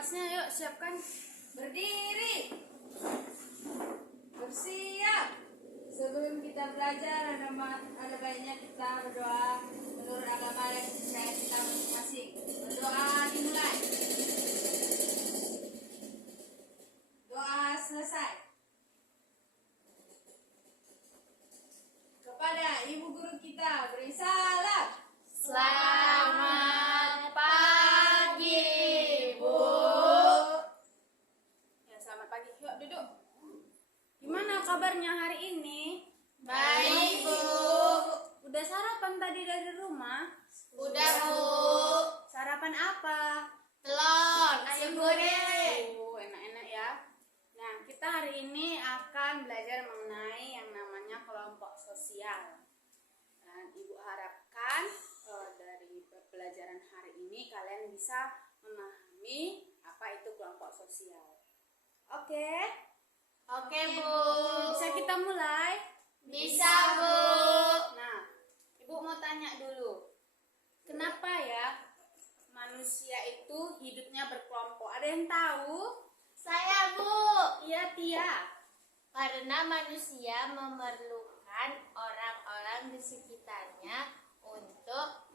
kelasnya, yuk siapkan. Berdiri. Bersiap. Sebelum kita belajar ada baiknya kita berdoa menurut agama dan kepercayaan kita masing-masing. Berdoa dimulai. Doa selesai. Kepada ibu guru kita beri salam. Selamat pagi, Bu. Ya, selamat pagi. Yuk duduk. Gimana kabarnya hari ini? Baik, Bu. Udah sarapan tadi dari rumah? Udah, Bu. Sarapan apa? Telur, ayam goreng. Enak-enak ya. Nah, kita hari ini akan belajar mengenai yang namanya kelompok sosial. Dan Ibu harapkan dari pelajaran hari ini kalian bisa memahami apa itu kelompok sosial. Oke? Oke, Bu. Bisa kita mulai? Bisa, Bu. Nah, Ibu mau tanya dulu. Kenapa ya manusia itu hidupnya berkelompok? Ada yang tahu? Saya, Bu. Iya, Tia. Karena manusia memerlukan orang-orang di sekitarnya untuk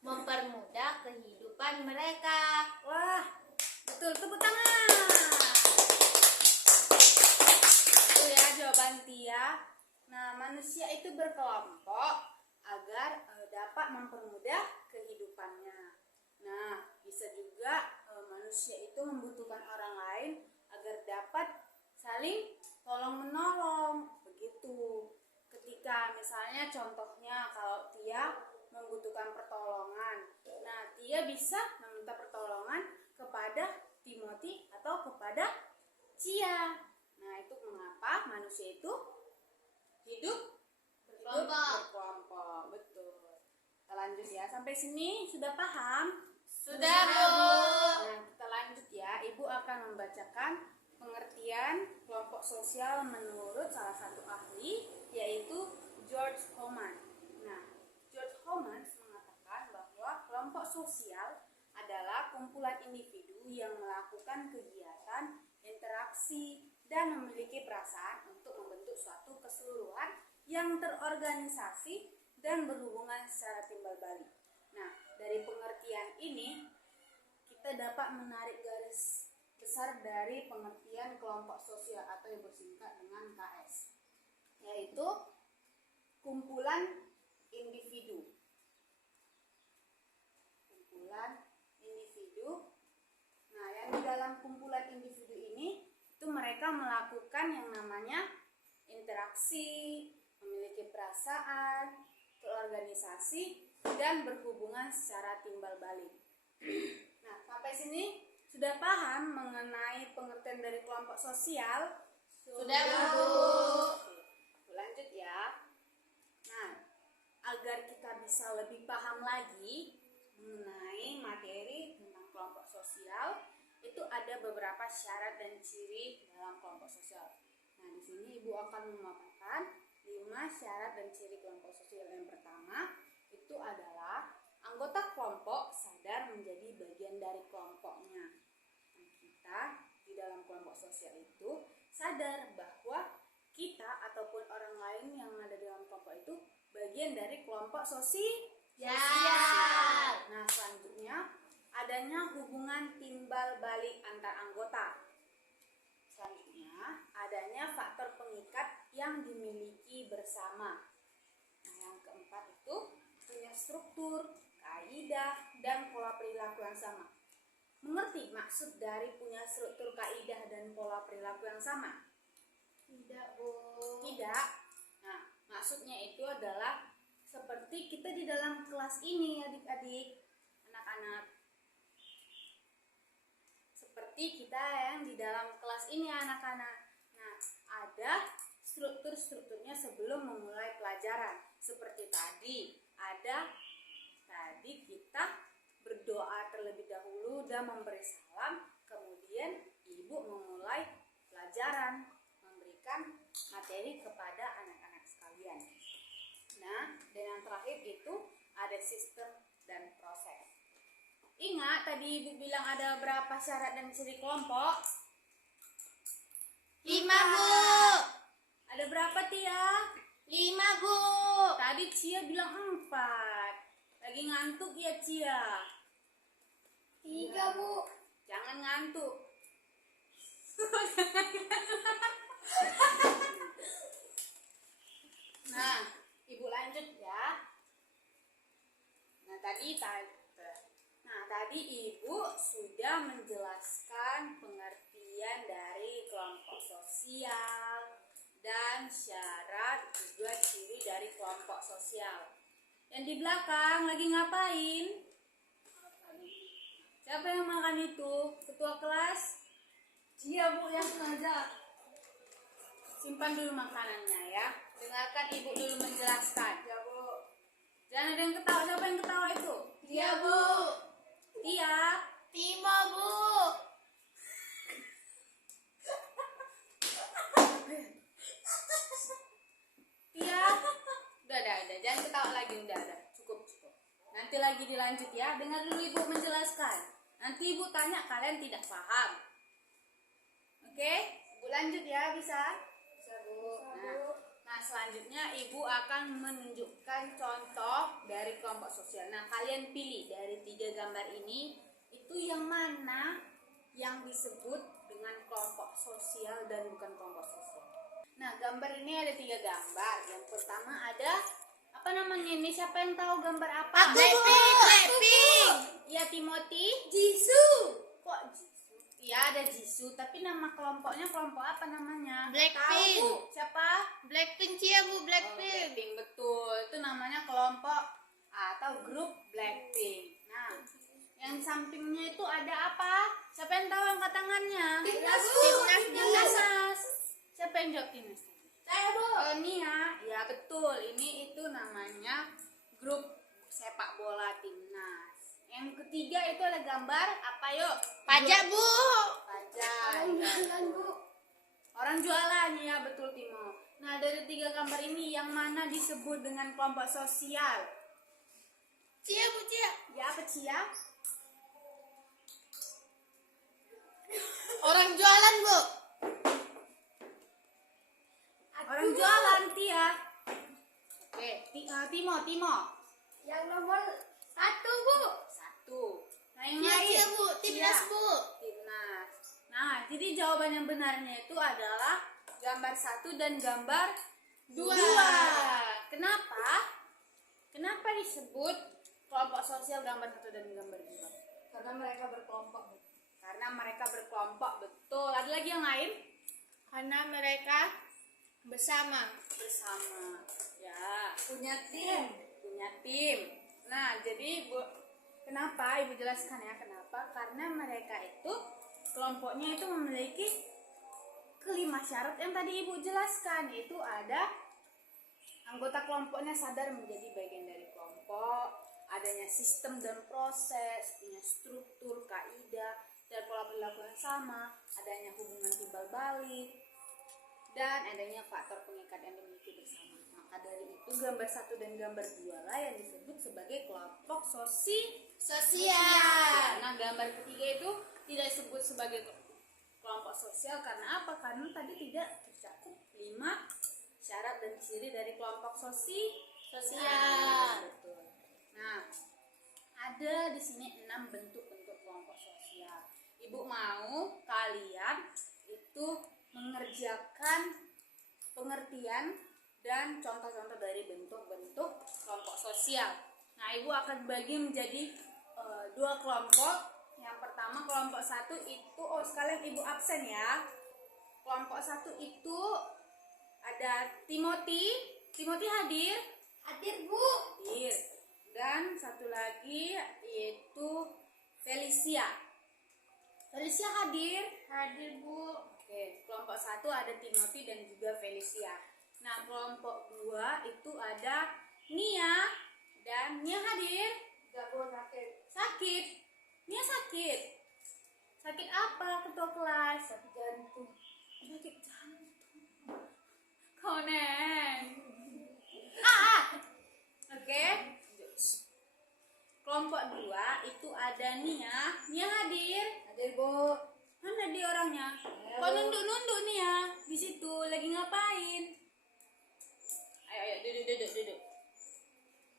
mempermudah kehidupan mereka. Wah, betul. Tepuk tangan. Itu ya jawaban Tia. Nah, manusia itu berkelompok agar dapat mempermudah kehidupannya. Nah, bisa juga manusia itu membutuhkan orang lain agar dapat saling tolong-menolong. Begitu. Ketika misalnya contohnya kalau Tia membutuhkan pertolongan, nah Tia bisa meminta pertolongan kepada Timothy atau kepada Cia. Nah, itu mengapa manusia itu hidup berkelompok. Betul. Kita lanjut ya. Sampai sini sudah paham? Sudah, Bu. Nah, kita lanjut ya. Ibu akan membacakan pengertian kelompok sosial menurut salah satu ahli, yaitu George Homan. Nah, George Homan mengatakan bahwa kelompok sosial adalah kumpulan individu yang melakukan kegiatan, interaksi, dan memiliki perasaan untuk membentuk suatu keseluruhan yang terorganisasi dan berhubungan secara timbal balik. Nah, dari pengertian ini kita dapat menarik garis besar dari pengertian kelompok sosial atau yang bersingkat dengan KS, yaitu kumpulan individu. Kumpulan individu. Nah, yang di dalam kumpulan individu ini itu mereka melakukan yang namanya interaksi, memiliki perasaan, berorganisasi, dan berhubungan secara timbal balik. Nah, sampai sini sudah paham mengenai pengertian dari kelompok sosial? Sudah, Bu. Oke, lanjut ya. Nah, agar kita bisa lebih paham lagi mengenai materi tentang kelompok sosial, itu ada beberapa syarat dan ciri dalam kelompok sosial. Nah, di sini Ibu akan memaparkan 5 syarat dan ciri kelompok sosial. Yang pertama itu adalah anggota kelompok sadar menjadi bagian dari kelompoknya. Nah, kita di dalam kelompok sosial itu sadar bahwa kita ataupun orang lain yang ada di dalam kelompok itu bagian dari kelompok sosial. Nah, selanjutnya adanya hubungan timbal balik antar anggota. Selanjutnya adanya faktor pengikat yang dimiliki bersama. Nah, yang keempat itu punya struktur, kaidah, dan pola perilaku yang sama. Mengerti maksud dari punya struktur, kaidah, dan pola perilaku yang sama? Tidak, Bu. Tidak. Nah, maksudnya itu adalah seperti kita di dalam kelas ini, adik-adik, anak-anak. Seperti kita yang di dalam kelas ini, anak-anak. Nah, ada struktur-strukturnya sebelum memulai pelajaran. Seperti tadi kita berdoa terlebih dahulu dan memberi salam, kemudian Ibu memulai pelajaran, memberikan materi kepada anak-anak sekalian. Nah, dan yang terakhir itu ada sistem dan proses. Ingat tadi Ibu bilang ada berapa syarat dan ciri kelompok? 5, Bu. Ada berapa, Tia? 5, Bu. Tadi Cia bilang 4. Lagi ngantuk ya, Cia? 3, Bu. Jangan ngantuk. Nah, Ibu lanjut ya. Tadi Ibu sudah menjelaskan pengertian dari kelompok sosial dan syarat juga ciri dari kelompok sosial. Yang di belakang lagi ngapain? Siapa yang makan itu? Ketua kelas? Iya, Bu, yang sengaja. Simpan dulu makanannya ya. Dengarkan Ibu dulu menjelaskan. Ya, Bu. Jangan ada yang ketawa. Siapa yang ketawa itu? Iya, Bu. Tia. Timo, Bu. Tia. Udah. Jangan ketawa lagi. Udah. Cukup. Nanti lagi dilanjut ya. Dengar dulu Ibu menjelaskan. Nanti Ibu tanya kalian tidak paham. Oke? Ibu lanjut ya, bisa? Bisa, Bu. Nah, selanjutnya Ibu akan menunjukkan contoh dari kelompok sosial. Nah, kalian pilih dari 3 gambar ini, itu yang mana yang disebut dengan kelompok sosial dan bukan kelompok sosial. Nah, gambar ini ada 3 gambar. Yang pertama ada, apa namanya ini? Siapa yang tahu gambar apa? Blackpink. Ya, Timothy. Jisoo. Kok Jisoo? Ya, ada Jisoo, tapi nama kelompoknya kelompok apa namanya? Blackpink. Tahu, Bu. Siapa? Blackpink, Cia, Bu. Oh, Blackpink. Blackpink, betul. Itu namanya kelompok atau grup Blackpink. Nah, yang sampingnya itu ada apa? Siapa yang tahu angkat tangannya? Timnas, Bu. Timnas. Siapa yang jawab Timnas? Saya, Bu. Oh, Nia. Ya, betul. Ini itu namanya grup sepak bola Timnas. Yang ketiga itu ada gambar apa yuk? Pajak, Bu. Pajak. Bu. Orang jualan ya, betul Timo. Nah, dari 3 gambar ini yang mana disebut dengan kelompok sosial? Cia, Bu, Cia. Ya, apa Cia? Orang jualan, Bu. Orang jualan, Tia. Oke, Timo. Yang nomor 1, Bu. 1. Nah, yang Cia, lain? Cia, Bu. Timnas, Cia. Bu. Timnas. Nah, jadi jawaban yang benarnya itu adalah gambar 1 dan gambar 2. Kenapa? Kenapa disebut kelompok sosial gambar 1 dan gambar 2? Karena mereka berkelompok, Bu. Karena mereka berkelompok, betul. Ada lagi yang lain? Karena mereka bersama. Ya, Punya tim. punya tim. Nah, jadi kenapa Ibu jelaskan ya kenapa? Karena mereka itu kelompoknya itu memiliki kelima syarat yang tadi Ibu jelaskan. Itu ada anggota kelompoknya sadar menjadi bagian dari kelompok, adanya sistem dan proses, punya struktur, kaidah, dan pola perilaku yang sama, adanya hubungan timbal balik, dan adanya faktor pengikat yang dimiliki bersama. Maka dari itu gambar 1 dan gambar 2 lah yang disebut sebagai kelompok sosial. Nah, gambar ketiga itu tidak disebut sebagai kelompok sosial karena apa? Karena tadi tidak tercakup 5 syarat dan ciri dari kelompok sosial. Betul. Nah, ada di sini 6 bentuk-bentuk kelompok sosial. Ibu mau kalian itu mengerjakan pengertian dan contoh-contoh dari bentuk-bentuk kelompok sosial. Nah, Ibu akan bagi menjadi 2 kelompok. Yang pertama kelompok 1 itu, sekalian Ibu absen ya. Kelompok 1 itu ada Timothy hadir? Hadir, Bu. Hadir. Dan satu lagi yaitu Felicia hadir? Hadir, Bu. Oke, kelompok 1 ada Timothy dan juga Felicia. Nah, kelompok 2 itu ada Nia dan Nia hadir? Enggak, Bu, sakit. Sakit. Nia sakit. Sakit apa ketua kelas? Sakit jantung. Sakit jantung. Konen. Oke. kelompok 2 itu ada Nia. Nia hadir. Hadir, Bu. Mana dia orangnya? Ya, Kok Bu. nunduk-nunduk nih ya? Di situ lagi ngapain? Ayo duduk.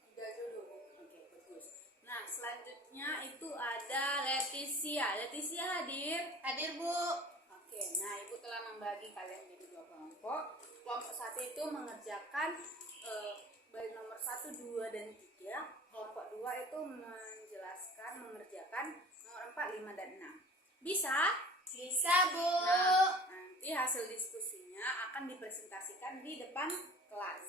Udah dulu. Oke, bagus. Nah, selanjutnya itu ada Leticia. Leticia hadir. Hadir, Bu. Oke, nah Ibu telah membagi kalian jadi 2 kelompok. Kelompok 1 itu mengerjakan baris nomor 1, 2, dan 3. Kelompok 2 itu mengerjakan nomor 4, 5, dan 6. Bisa? Bisa, Bu. Nah, nanti hasil diskusinya akan dipresentasikan di depan kelas.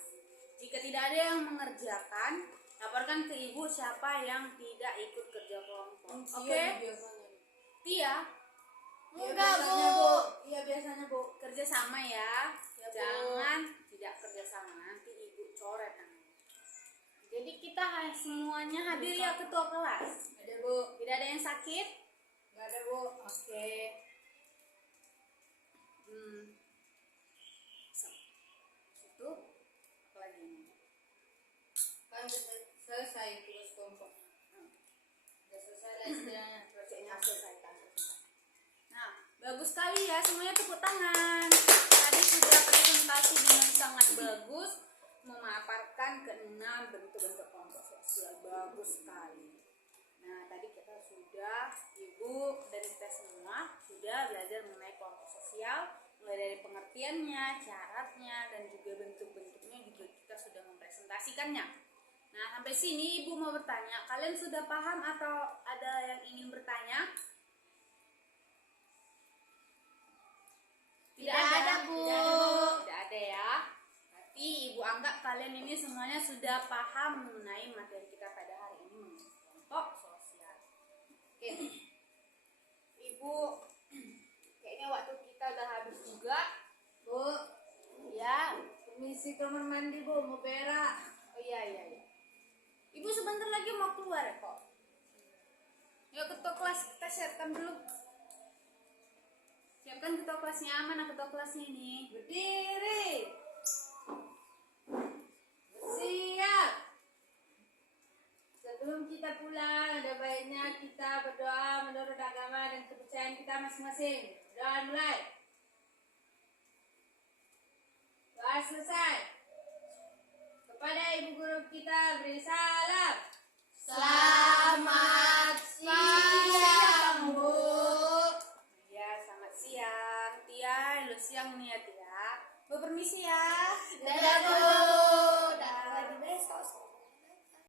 Jika tidak ada yang mengerjakan, laporkan ke Ibu siapa yang tidak ikut kerja kelompok. Oke? Biasanya. Tia, Enggak, Bu. Iya, biasanya, Bu. kerja sama ya. Ya, Bu. Jangan tidak kerja sama, nanti Ibu coret namanya. Jadi kita semuanya hadir ya ketua kelas. Ada, Bu. Tidak ada yang sakit? Enggak ada, Bu. Oke. Itu apa lagi ini? Kan selesai tugas kelompok. Udah selesai lah istilahnya. Proyeknya selesaikan. Nah, bagus sekali ya, semuanya tepuk tangan. Tadi sudah presentasi dengan sangat bagus, memaparkan keenam bentuk-bentuk kelompok sosial. Bagus sekali. Nah, tadi kita sudah, Ibu dan kita semua sudah belajar mengenai kelompok sosial, mulai dari pengertiannya, syaratnya, dan juga bentuk-bentuknya juga kita sudah mempresentasikannya. Nah, sampai sini Ibu mau bertanya, kalian sudah paham atau ada yang ingin bertanya? Tidak ada, Bu. Tidak ada ya. Berarti Ibu anggap kalian ini semuanya sudah paham mengenai materi kita pada hari ini mengenai kelompok sosial. Oke. Ibu, kayaknya waktu kita udah habis juga. Bu, Ya. permisi ke kamar mandi, Bu. Mau berak. Oh iya. Ibu sebentar lagi mau keluar ya kok. Yuk ketua kelas kita siapkan dulu. Siapkan ketua kelasnya, mana ketua kelasnya ini? Berdiri. Siap. Sebelum kita pulang, ada baiknya kita berdoa menurut agama dan kepercayaan kita masing-masing. Doa mulai. Doa selesai. Kepada ibu guru kita beri salam. Salam.